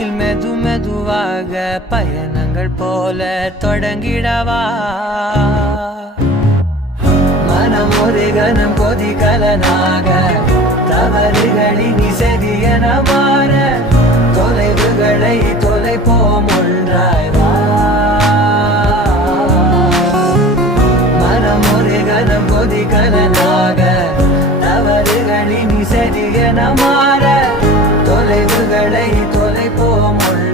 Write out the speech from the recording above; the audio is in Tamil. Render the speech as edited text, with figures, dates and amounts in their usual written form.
இனிமேல் மெது மெதுவாக பயணங்கள் போல தொடங்கிடவா மனம் ஒரு கணம் கொதிகலனாக தவறுகளின் இசதியன மாற தொலைவுகளை தொலைப்போம் ஒன்றாய் வா மனம் ஒரு கணம் கொதிகலனாக தவறுகளின் இசதியன மாற